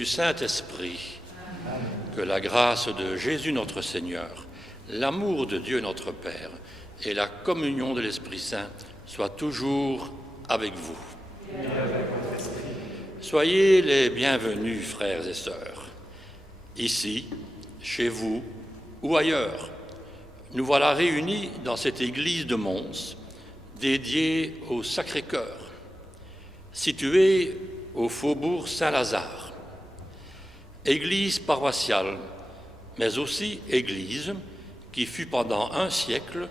du Saint-Esprit. Que la grâce de Jésus notre Seigneur, l'amour de Dieu notre Père et la communion de l'Esprit Saint soient toujours avec vous. Soyez les bienvenus, frères et sœurs, ici, chez vous ou ailleurs. Nous voilà réunis dans cette église de Mons, dédiée au Sacré-Cœur, située au faubourg Saint-Lazare. Église paroissiale, mais aussi église qui fut pendant un siècle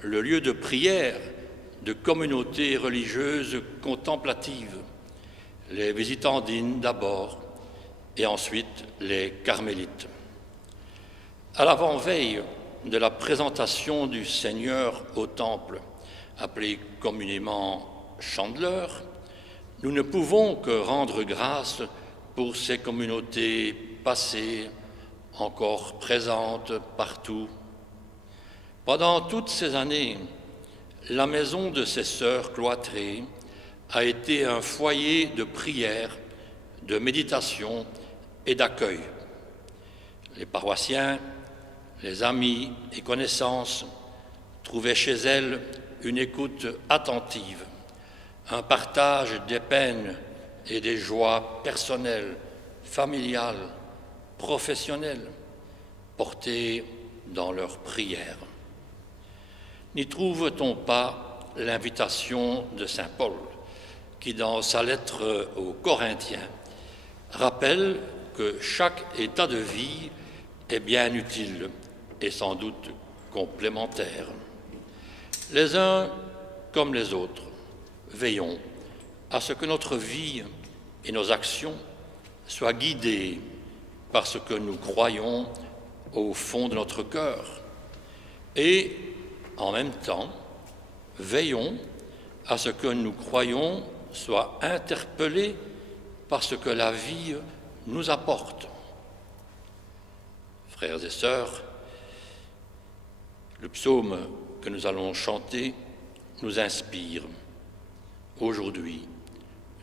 le lieu de prière de communautés religieuses contemplatives, les visitandines d'abord et ensuite les carmélites. À l'avant-veille de la présentation du Seigneur au temple, appelé communément Chandeleur, nous ne pouvons que rendre grâce pour ces communautés passées, encore présentes partout. Pendant toutes ces années, la maison de ces sœurs cloîtrées a été un foyer de prière, de méditation et d'accueil. Les paroissiens, les amis et connaissances trouvaient chez elles une écoute attentive, un partage des peines et des joies personnelles, familiales, professionnelles, portées dans leurs prières. N'y trouve-t-on pas l'invitation de saint Paul, qui, dans sa lettre aux Corinthiens, rappelle que chaque état de vie est bien utile et sans doute complémentaire. Les uns comme les autres, veillons à ce que notre vie et nos actions soient guidées par ce que nous croyons au fond de notre cœur. Et en même temps, veillons à ce que nous croyons soit interpellé par ce que la vie nous apporte. Frères et sœurs, le psaume que nous allons chanter nous inspire. Aujourd'hui,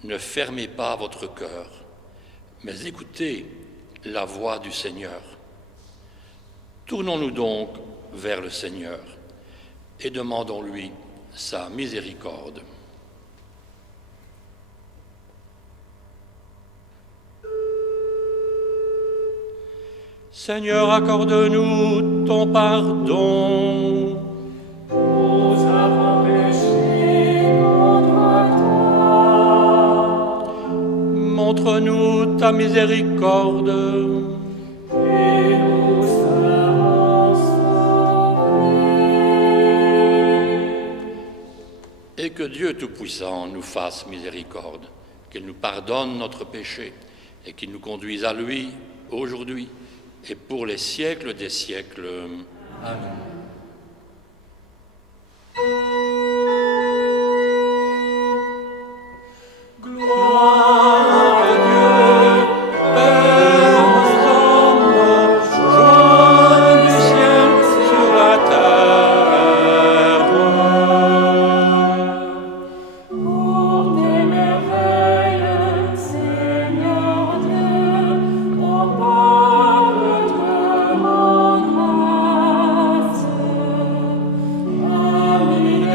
ne fermez pas votre cœur, mais écoutez la voix du Seigneur. Tournons-nous donc vers le Seigneur et demandons-lui sa miséricorde. Seigneur, accorde-nous ton pardon. Nous avons péché contre toi. Montre-nous ta miséricorde. Et nous serons sauvés. Et que Dieu Tout-Puissant nous fasse miséricorde, qu'il nous pardonne notre péché et qu'il nous conduise à lui aujourd'hui et pour les siècles des siècles. Amen. Gloire à Dieu, Père aux hommes, joie du ciel sur la terre. Pour tes merveilles, Seigneur Dieu, mon peuple te rend grâce. Amen.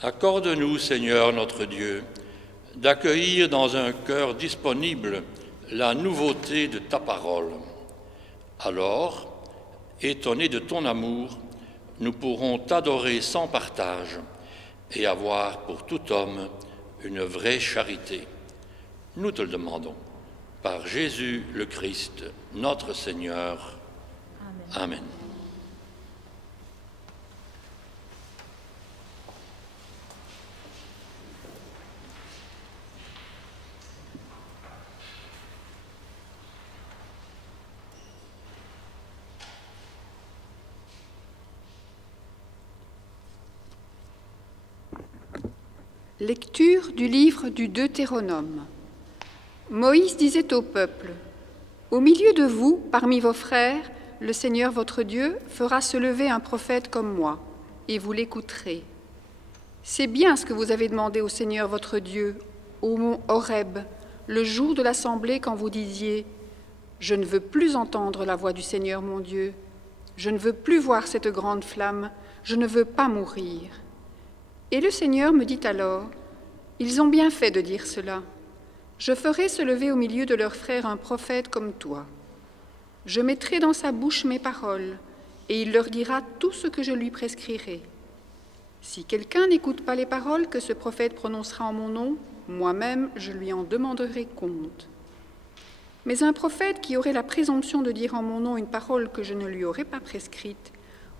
Accorde-nous, Seigneur notre Dieu, d'accueillir dans un cœur disponible la nouveauté de ta parole. Alors, étonnés de ton amour, nous pourrons t'adorer sans partage et avoir pour tout homme une vraie charité. Nous te le demandons, par Jésus le Christ, notre Seigneur. Amen. Amen. Lecture du livre du Deutéronome. Moïse disait au peuple, « Au milieu de vous, parmi vos frères, le Seigneur votre Dieu fera se lever un prophète comme moi, et vous l'écouterez. C'est bien ce que vous avez demandé au Seigneur votre Dieu, au mont Horeb, le jour de l'assemblée, quand vous disiez, « Je ne veux plus entendre la voix du Seigneur mon Dieu, je ne veux plus voir cette grande flamme, je ne veux pas mourir. » Et le Seigneur me dit alors, « Ils ont bien fait de dire cela. Je ferai se lever au milieu de leurs frères un prophète comme toi. Je mettrai dans sa bouche mes paroles, et il leur dira tout ce que je lui prescrirai. Si quelqu'un n'écoute pas les paroles que ce prophète prononcera en mon nom, moi-même je lui en demanderai compte. Mais un prophète qui aurait la présomption de dire en mon nom une parole que je ne lui aurais pas prescrite,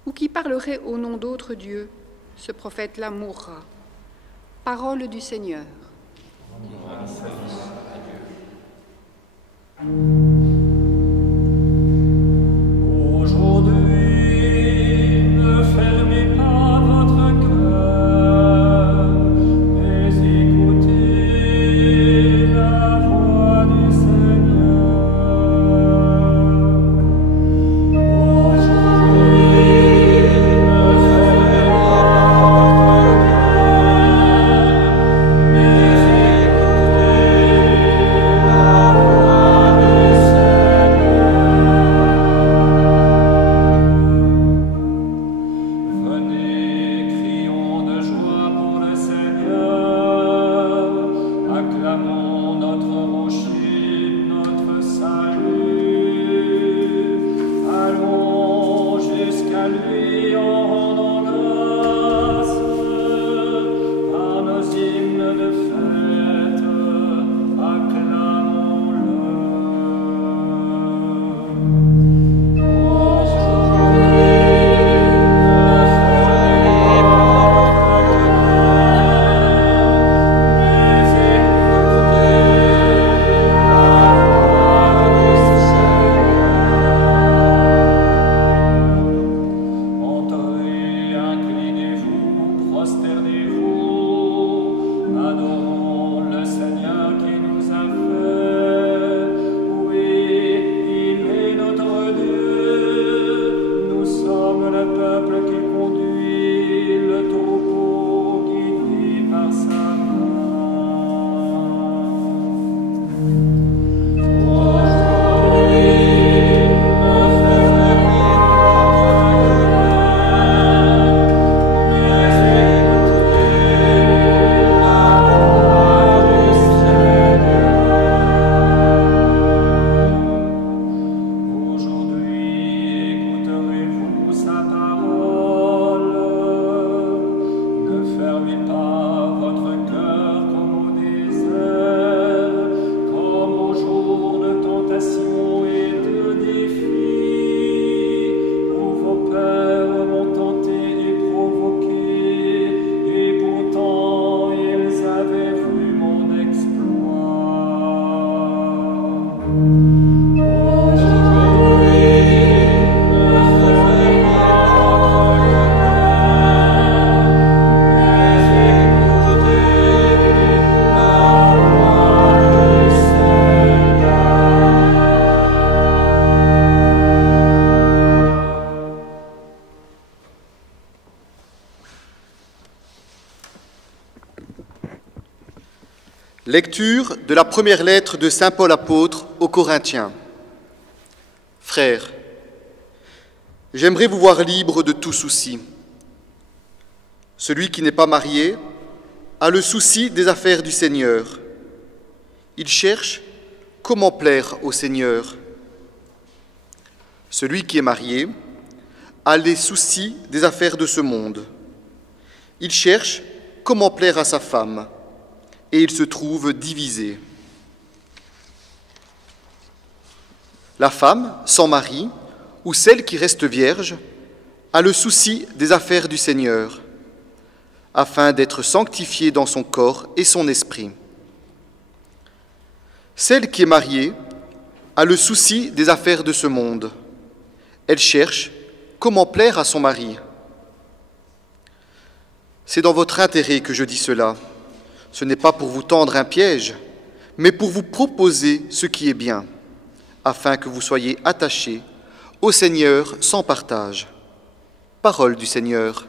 ou qui parlerait au nom d'autres dieux, ce prophète-là mourra. » Parole du Seigneur. Aujourd'hui, ne fermez pas votre cœur, mais écoutez la voix du Seigneur. Aujourd'hui, ne fermez pas votre cœur, mais écoutez la voix du Seigneur. Venez, crions de joie pour le Seigneur, acclamons notre rocher, notre salut. Allons jusqu'à lui en rendant grâce, par nos hymnes de fête, acclamons-le. Entrez, inclinez-vous, prosternez-vous, adorons le Seigneur qui nous a fait. Oui, il est notre Dieu, nous sommes le peuple qui conduit, le troupeau guidé par sa main. Aujourd'hui, ne fermez pas votre cœur, mais écoutez la voix du Seigneur. Aujourd'hui, écouterez-vous sa parole. Ne fermez pas votre cœur comme au désert, comme au jour de tentation et de défi, où vos pères m'ont tenté et provoqué, et pourtant ils avaient vu mon exploit. Aujourd'hui, ne fermez pas votre cœur, mais écoutez la voix du Seigneur. Lecture de la première lettre de saint Paul apôtre aux Corinthiens. Frères, j'aimerais vous voir libre de tout souci. Celui qui n'est pas marié a le souci des affaires du Seigneur. Il cherche comment plaire au Seigneur. Celui qui est marié a les soucis des affaires de ce monde. Il cherche comment plaire à sa femme et il se trouve divisé. La femme, sans mari, ou celle qui reste vierge, a le souci des affaires du Seigneur, afin d'être sanctifiée dans son corps et son esprit. Celle qui est mariée a le souci des affaires de ce monde. Elle cherche comment plaire à son mari. C'est dans votre intérêt que je dis cela. Ce n'est pas pour vous tendre un piège, mais pour vous proposer ce qui est bien, afin que vous soyez attachés au Seigneur sans partage. Parole du Seigneur.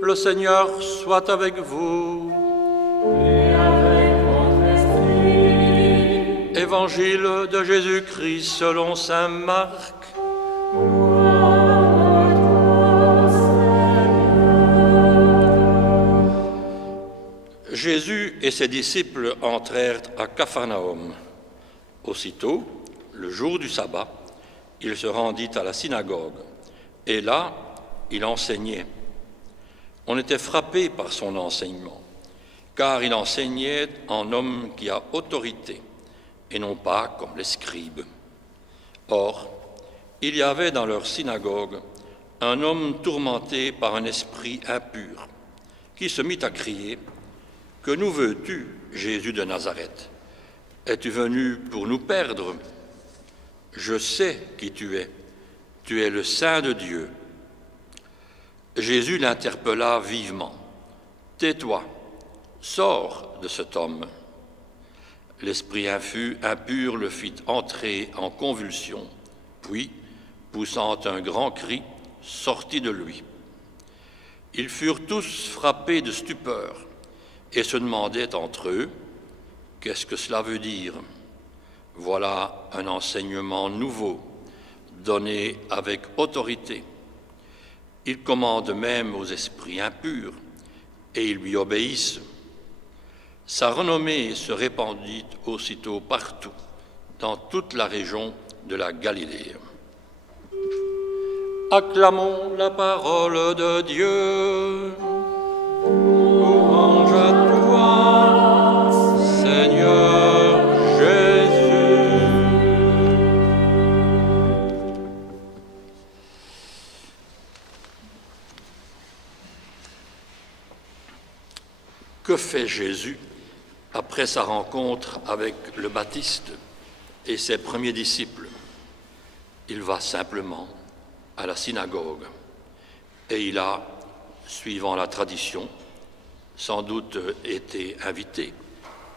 Le Seigneur soit avec vous. Et avec votre esprit. Évangile de Jésus-Christ selon saint Marc. Jésus et ses disciples entrèrent à Capharnaüm. Aussitôt, le jour du sabbat, il se rendit à la synagogue, et là, il enseignait. On était frappé par son enseignement, car il enseignait en homme qui a autorité, et non pas comme les scribes. Or, il y avait dans leur synagogue un homme tourmenté par un esprit impur, qui se mit à crier : « Que nous veux-tu, Jésus de Nazareth ? Es-tu venu pour nous perdre ? Je sais qui tu es le Saint de Dieu. » Jésus l'interpella vivement. « Tais-toi, sors de cet homme. » L'esprit impur le fit entrer en convulsion, puis, poussant un grand cri, sortit de lui. Ils furent tous frappés de stupeur et se demandaient entre eux : « Qu'est-ce que cela veut dire ? Voilà un enseignement nouveau, donné avec autorité. Il commande même aux esprits impurs, et ils lui obéissent. » Sa renommée se répandit aussitôt partout, dans toute la région de la Galilée. Acclamons la parole de Dieu. Louange à toi, Seigneur Jésus. Que fait Jésus après sa rencontre avec le Baptiste et ses premiers disciples? Il va simplement à la synagogue et il a, suivant la tradition, sans doute été invité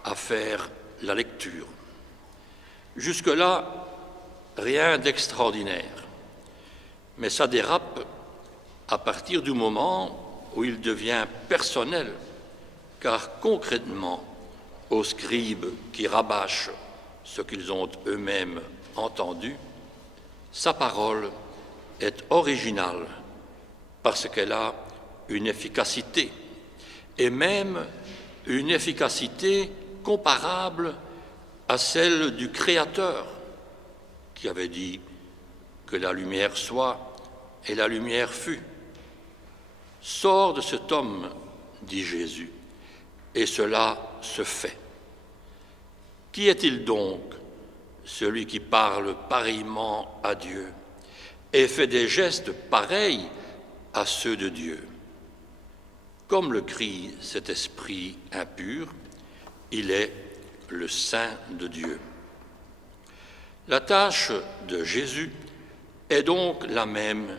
à faire la lecture. Jusque-là, rien d'extraordinaire, mais ça dérape à partir du moment où il devient personnel, car concrètement, aux scribes qui rabâchent ce qu'ils ont eux-mêmes entendu, sa parole est originale parce qu'elle a une efficacité, et même une efficacité comparable à celle du Créateur, qui avait dit que la lumière soit et la lumière fut. Sors de cet homme, dit Jésus, et cela se fait. Qui est-il donc, celui qui parle pareillement à Dieu et fait des gestes pareils à ceux de Dieu? Comme le crie cet esprit impur, il est le Saint de Dieu. La tâche de Jésus est donc la même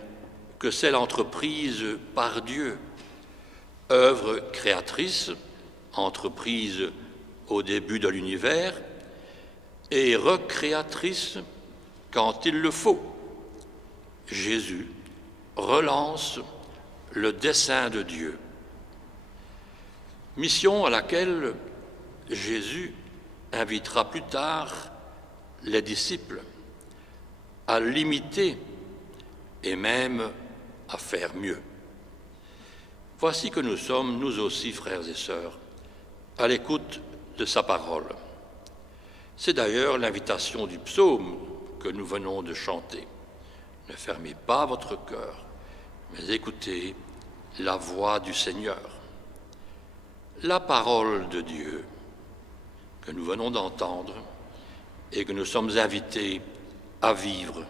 que celle entreprise par Dieu, œuvre créatrice, entreprise au début de l'univers, et recréatrice quand il le faut. Jésus relance le dessein de Dieu. Mission à laquelle Jésus invitera plus tard les disciples à l'imiter et même à faire mieux. Voici que nous sommes, nous aussi, frères et sœurs, à l'écoute de sa parole. C'est d'ailleurs l'invitation du psaume que nous venons de chanter. Ne fermez pas votre cœur, mais écoutez la voix du Seigneur. La parole de Dieu que nous venons d'entendre et que nous sommes invités à vivre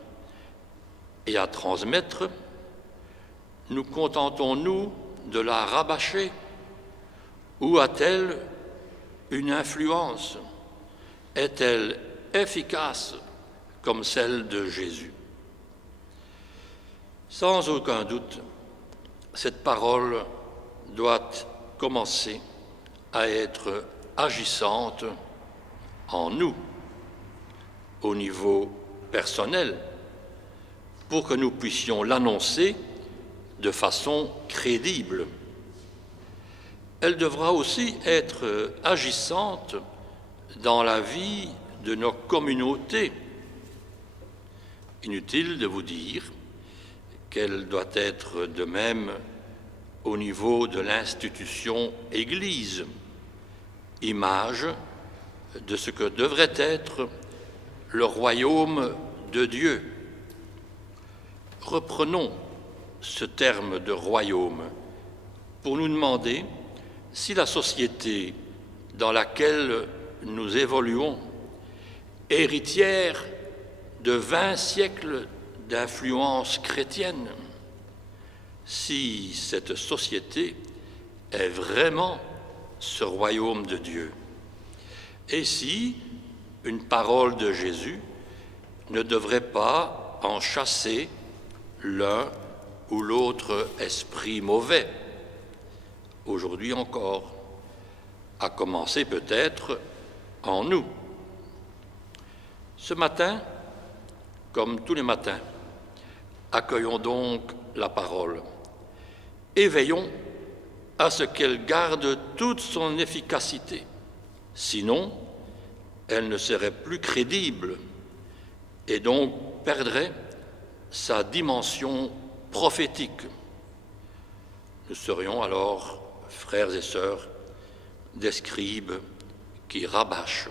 et à transmettre, nous contentons-nous de la rabâcher ou a-t-elle une influence? Est-elle efficace comme celle de Jésus? Sans aucun doute, cette parole doit commencer à être agissante en nous, au niveau personnel, pour que nous puissions l'annoncer de façon crédible. Elle devra aussi être agissante dans la vie de nos communautés. Inutile de vous dire qu'elle doit être de même au niveau de l'institution Église, image de ce que devrait être le royaume de Dieu. Reprenons ce terme de royaume pour nous demander si la société dans laquelle nous évoluons, héritière de 20 siècles d'influence chrétienne, si cette société est vraiment ce royaume de Dieu, et si une parole de Jésus ne devrait pas en chasser l'un ou l'autre esprit mauvais, aujourd'hui encore, à commencer peut-être en nous. Ce matin, comme tous les matins, accueillons donc la parole et veillons à ce qu'elle garde toute son efficacité. Sinon, elle ne serait plus crédible et donc perdrait sa dimension prophétique. Nous serions alors, frères et sœurs, des scribes qui rabâchent.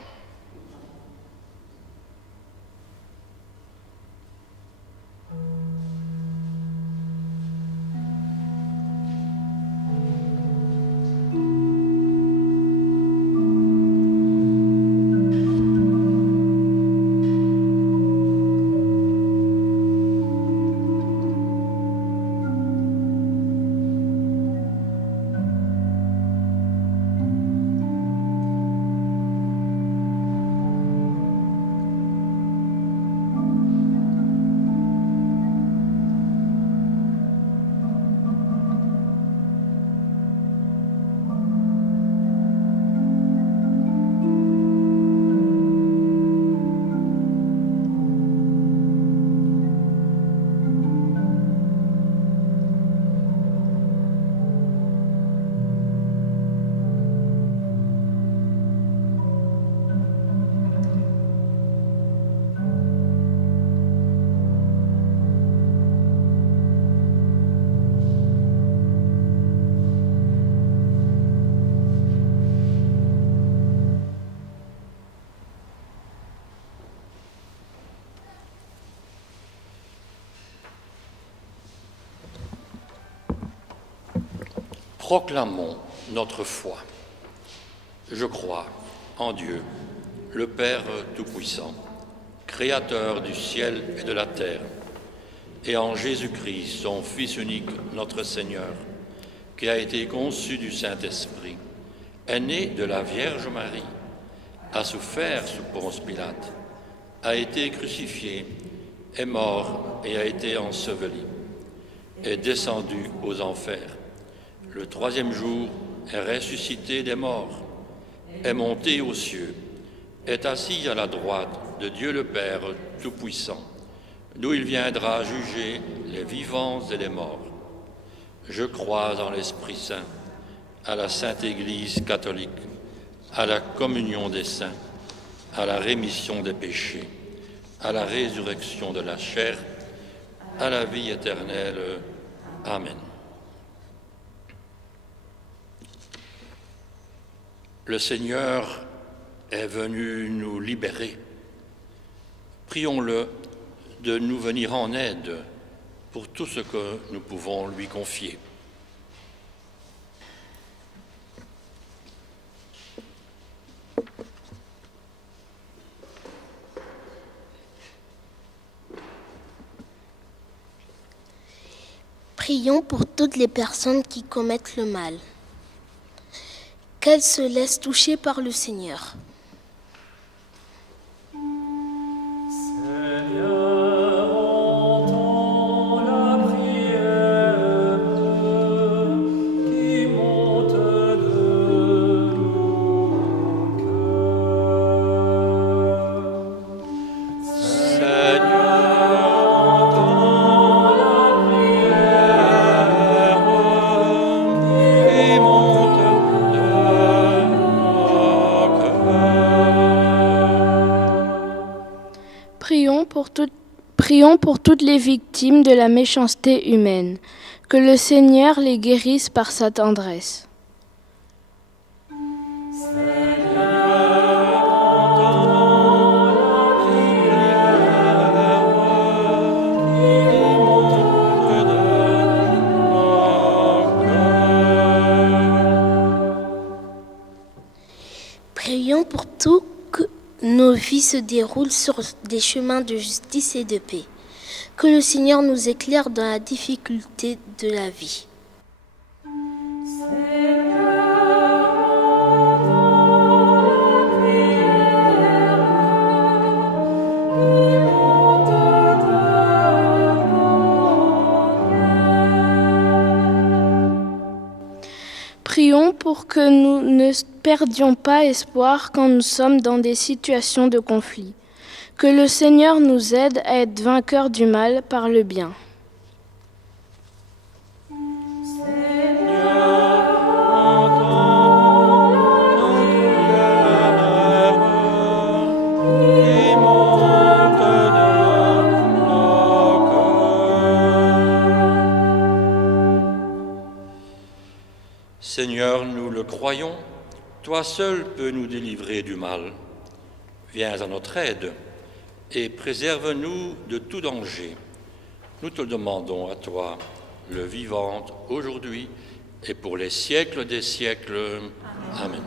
Proclamons notre foi. Je crois en Dieu, le Père Tout-Puissant, Créateur du ciel et de la terre, et en Jésus-Christ, son Fils unique, notre Seigneur, qui a été conçu du Saint-Esprit, est né de la Vierge Marie, a souffert sous Ponce Pilate, a été crucifié, est mort et a été enseveli, est descendu aux enfers. Le troisième jour est ressuscité des morts, est monté aux cieux, est assis à la droite de Dieu le Père Tout-Puissant, d'où il viendra juger les vivants et les morts. Je crois en l'Esprit Saint, à la Sainte Église catholique, à la communion des saints, à la rémission des péchés, à la résurrection de la chair, à la vie éternelle. Amen. Le Seigneur est venu nous libérer. Prions-le de nous venir en aide pour tout ce que nous pouvons lui confier. Prions pour toutes les personnes qui commettent le mal, qu'elles se laissent toucher par le Seigneur. Prions pour toutes les victimes de la méchanceté humaine, que le Seigneur les guérisse par sa tendresse. Prions pour tout que nos vies se déroulent sur des chemins de justice et de paix. Que le Seigneur nous éclaire dans la difficulté de la vie. Prions pour que nous ne perdions pas espoir quand nous sommes dans des situations de conflit. Que le Seigneur nous aide à être vainqueurs du mal par le bien. Seigneur, nous le croyons, toi seul peux nous délivrer du mal. Viens à notre aide et préserve-nous de tout danger. Nous te demandons à toi, le vivant, aujourd'hui et pour les siècles des siècles. Amen.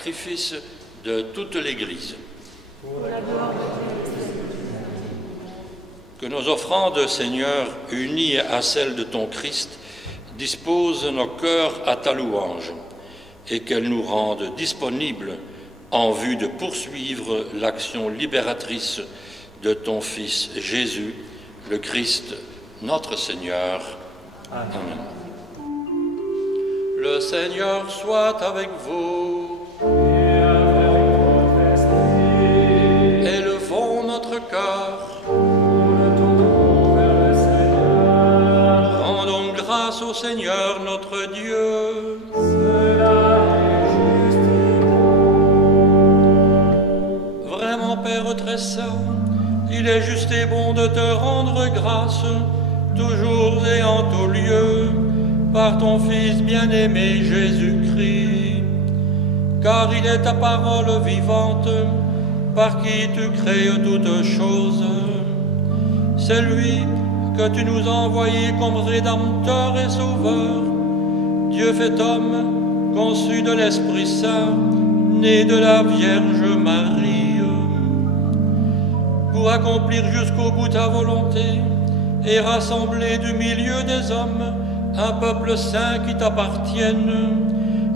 sacrifice de toute l'Église. Que nos offrandes, Seigneur, unies à celles de ton Christ, disposent nos cœurs à ta louange et qu'elles nous rendent disponibles en vue de poursuivre l'action libératrice de ton Fils Jésus, le Christ, notre Seigneur. Amen. Le Seigneur soit avec vous. Et avec votre esprit, Élevons notre cœur. nous le tournons vers le Seigneur. Rendons grâce au Seigneur notre Dieu. Cela est juste et bon. Vraiment, Père très saint, il est juste et bon de te rendre grâce, toujours et en tout lieu, par ton Fils bien-aimé Jésus-Christ. Car il est ta parole vivante, par qui tu crées toutes choses. C'est lui que tu nous as envoyé comme Rédempteur et Sauveur, Dieu fait homme, conçu de l'Esprit Saint, né de la Vierge Marie, pour accomplir jusqu'au bout ta volonté et rassembler du milieu des hommes un peuple saint qui t'appartienne.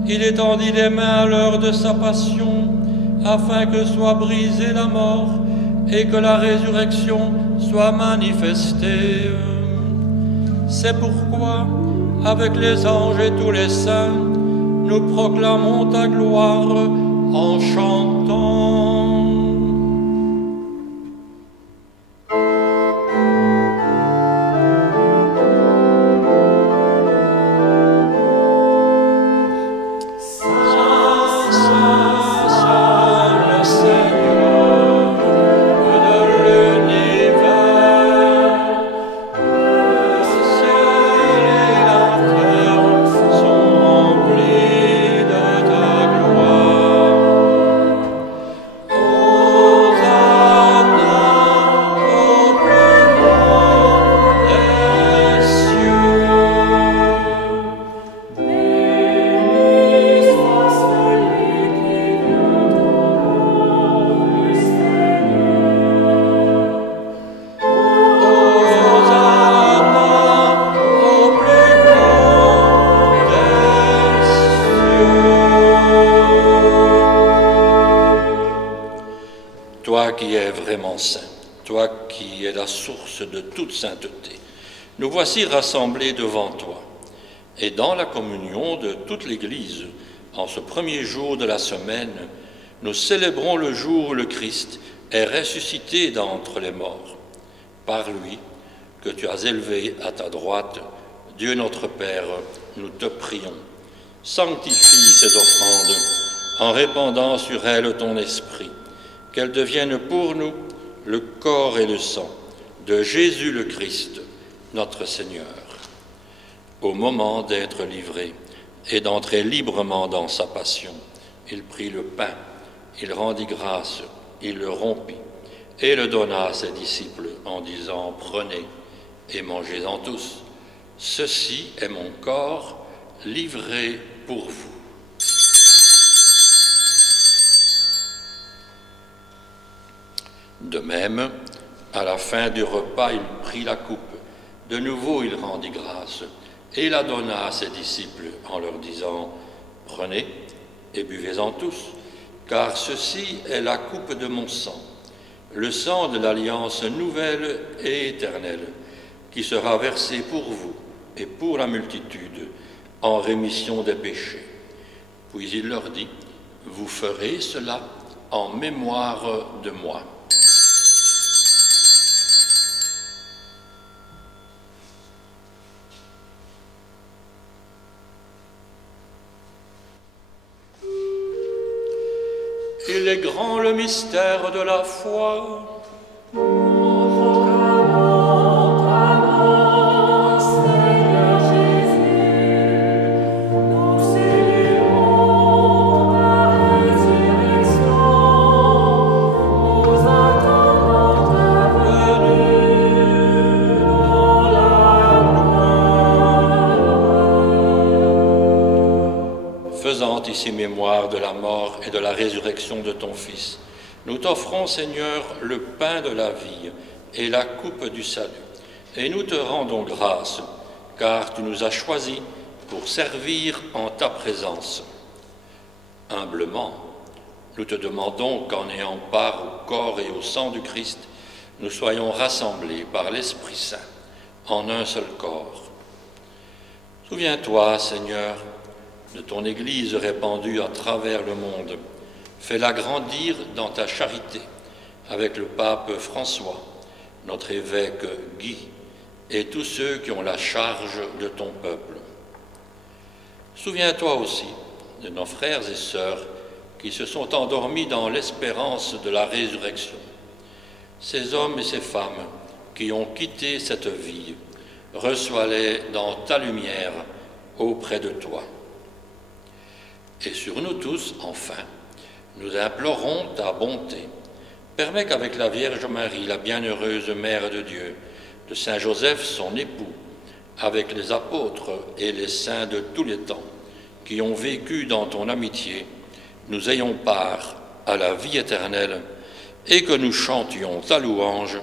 Il étendit les mains à l'heure de sa passion, afin que soit brisée la mort et que la résurrection soit manifestée. C'est pourquoi, avec les anges et tous les saints, nous proclamons ta gloire en chantant. Toi qui es vraiment saint, toi qui es la source de toute sainteté, nous voici rassemblés devant toi. Et dans la communion de toute l'Église, en ce premier jour de la semaine, nous célébrons le jour où le Christ est ressuscité d'entre les morts. Par lui, que tu as élevé à ta droite, Dieu notre Père, nous te prions. Sanctifie ces offrandes en répandant sur elles ton esprit, qu'elles deviennent pour nous le corps et le sang de Jésus le Christ, notre Seigneur. Au moment d'être livré et d'entrer librement dans sa passion, il prit le pain, il rendit grâce, il le rompit et le donna à ses disciples en disant « Prenez et mangez-en tous, ceci est mon corps livré pour vous. » De même, à la fin du repas, il prit la coupe. De nouveau, il rendit grâce et la donna à ses disciples en leur disant « Prenez et buvez-en tous, car ceci est la coupe de mon sang, le sang de l'alliance nouvelle et éternelle, qui sera versé pour vous et pour la multitude en rémission des péchés. » Puis il leur dit « Vous ferez cela en mémoire de moi. » Il est grand le mystère de la foi. Nous proclamons ta mort, Seigneur Jésus. Nous célébrons ta résurrection. Nous attendons ta venue dans la gloire. Faisant ici mémoire de la mort et de la résurrection de ton Fils, nous t'offrons, Seigneur, le pain de la vie et la coupe du salut. Et nous te rendons grâce, car tu nous as choisis pour servir en ta présence. Humblement, nous te demandons qu'en ayant part au corps et au sang du Christ, nous soyons rassemblés par l'Esprit Saint en un seul corps. Souviens-toi, Seigneur, de ton Église répandue à travers le monde. Fais-la grandir dans ta charité avec le pape François, notre évêque Guy et tous ceux qui ont la charge de ton peuple. Souviens-toi aussi de nos frères et sœurs qui se sont endormis dans l'espérance de la résurrection. Ces hommes et ces femmes qui ont quitté cette vie, reçois-les dans ta lumière auprès de toi. Et sur nous tous, enfin, nous implorons ta bonté. Permets qu'avec la Vierge Marie, la bienheureuse Mère de Dieu, de Saint Joseph, son époux, avec les apôtres et les saints de tous les temps, qui ont vécu dans ton amitié, nous ayons part à la vie éternelle et que nous chantions ta louange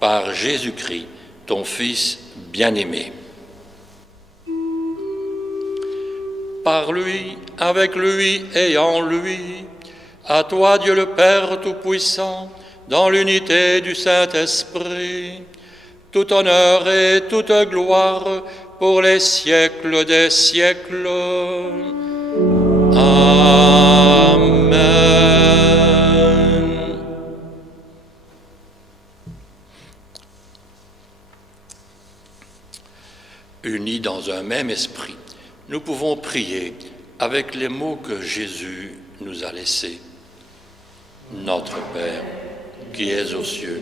par Jésus-Christ, ton Fils bien-aimé. Par lui, avec lui et en lui, à toi Dieu le Père Tout-Puissant, dans l'unité du Saint-Esprit, tout honneur et toute gloire pour les siècles des siècles. Amen. Unis dans un même esprit, nous pouvons prier avec les mots que Jésus nous a laissés. Notre Père, qui es aux cieux,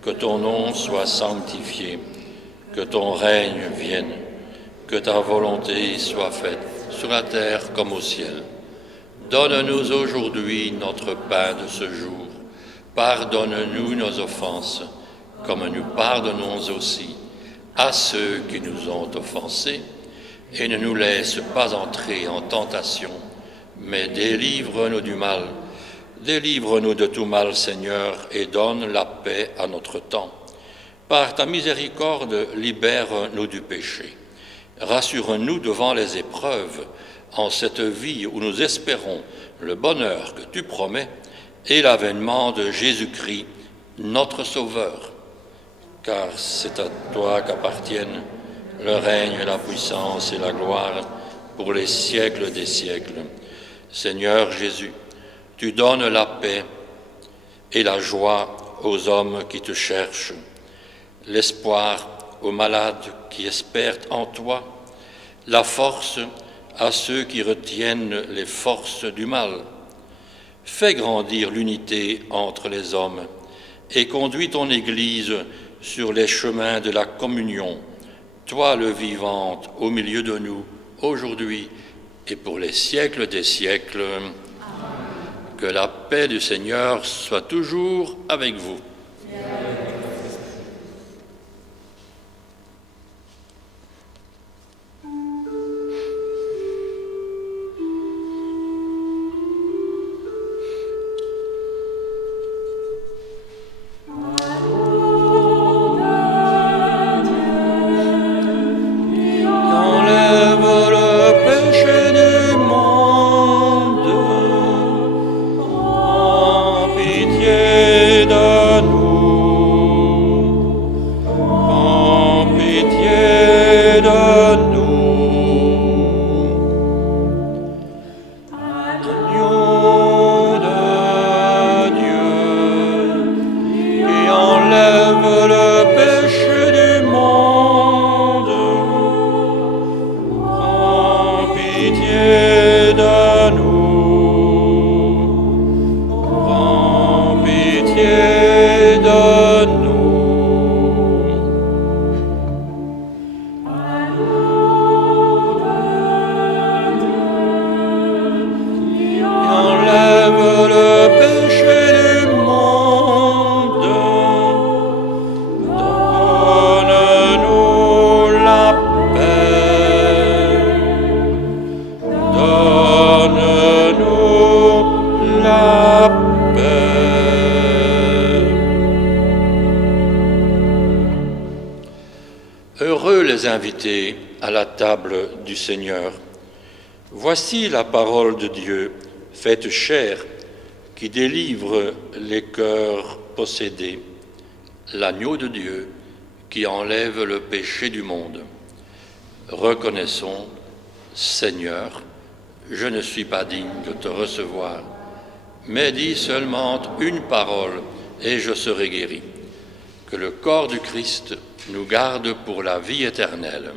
que ton nom soit sanctifié, que ton règne vienne, que ta volonté soit faite sur la terre comme au ciel. Donne-nous aujourd'hui notre pain de ce jour. Pardonne-nous nos offenses, comme nous pardonnons aussi à ceux qui nous ont offensés, et ne nous laisse pas entrer en tentation, mais délivre-nous du mal. Délivre-nous de tout mal, Seigneur, et donne la paix à notre temps. Par ta miséricorde, libère-nous du péché. Rassure-nous devant les épreuves, en cette vie où nous espérons le bonheur que tu promets et l'avènement de Jésus-Christ, notre Sauveur. Car c'est à toi qu'appartiennent le règne, la puissance et la gloire pour les siècles des siècles. Seigneur Jésus, tu donnes la paix et la joie aux hommes qui te cherchent, l'espoir aux malades qui espèrent en toi, la force à ceux qui retiennent les forces du mal. Fais grandir l'unité entre les hommes et conduis ton Église sur les chemins de la communion, toi le vivant au milieu de nous, aujourd'hui et pour les siècles des siècles. Amen. Que la paix du Seigneur soit toujours avec vous. Amen. De nous. les invités à la table du Seigneur. Voici la parole de Dieu, faite chair, qui délivre les cœurs possédés, l'agneau de Dieu qui enlève le péché du monde. Reconnaissons, Seigneur, je ne suis pas digne de te recevoir, mais dis seulement une parole et je serai guéri. Que le corps du Christ nous garde pour la vie éternelle.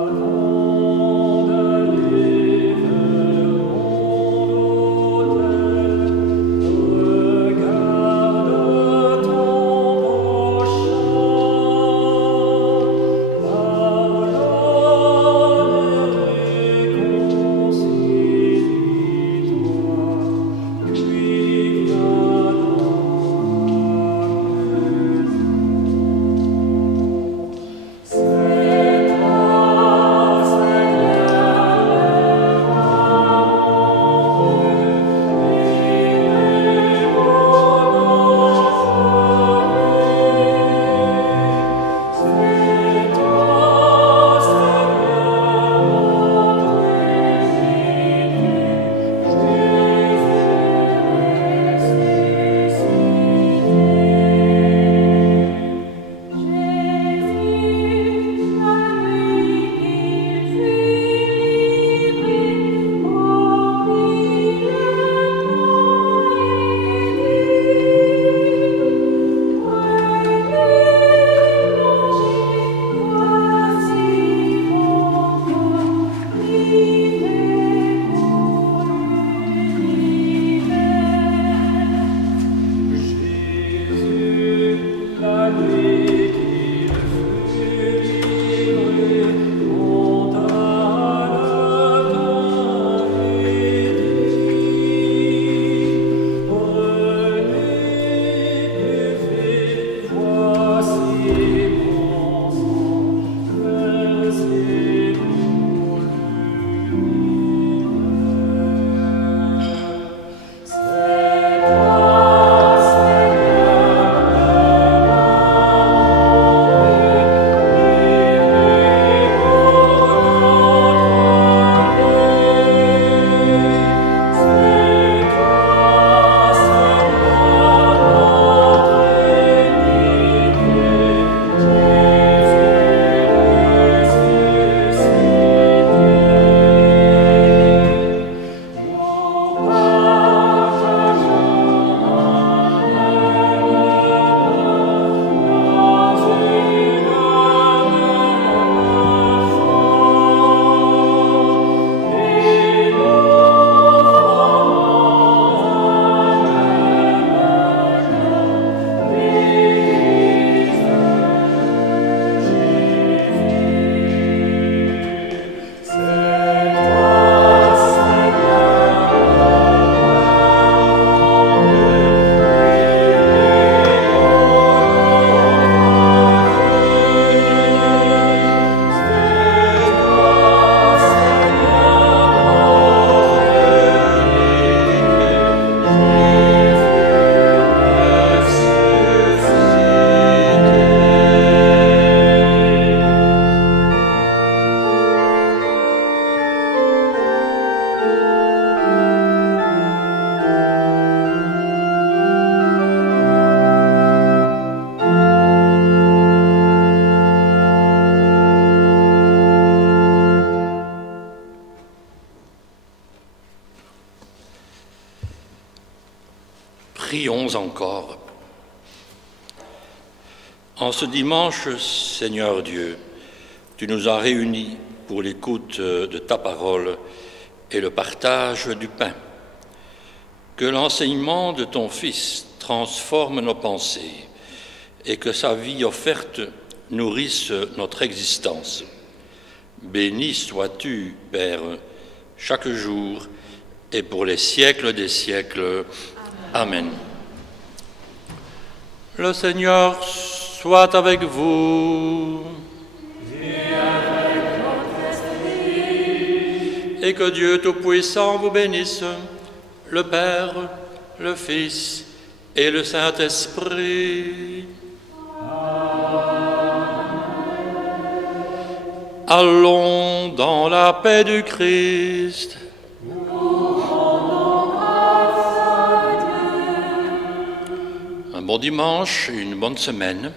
Avant Prions encore. En ce dimanche, Seigneur Dieu, tu nous as réunis pour l'écoute de ta parole et le partage du pain. Que l'enseignement de ton Fils transforme nos pensées et que sa vie offerte nourrisse notre existence. Béni sois-tu, Père, chaque jour et pour les siècles des siècles. Amen. Le Seigneur soit avec vous. Et avec votre esprit. Et que Dieu Tout-Puissant vous bénisse, le Père, le Fils et le Saint-Esprit. Allons dans la paix du Christ. Un bon dimanche et une bonne semaine.